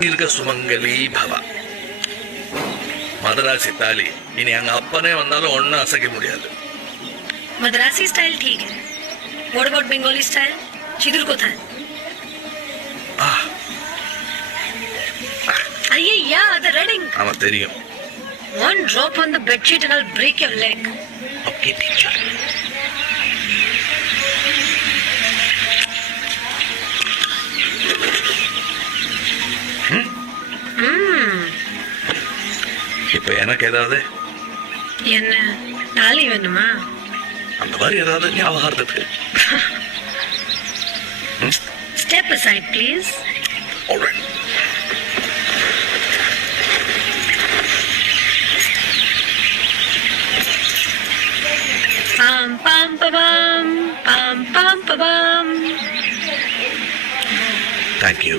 தீர்க்க சுமங்கலி பவா. மதராசி தாலி இனி அங்க அப்பனே வந்தாலும் ஒன்னும் அசைக்க முடியாது. मद्रासी स्टाइल ठीक है. What about Bengali style? चिदुर कोथा है? अये yeah, the reading. ஆமா தெரியும். One drop on the bedsheet and I'll break your leg. Okay, teacher. இப்ப எனக்கு ஏதாவது என்ன நாளை வேணுமா? அந்த மாதிரி ஏதாவது ஞாபகார்த்தத்துக்கு. Step aside, please. All right. Pam pam pam pam pam pam. Thank you.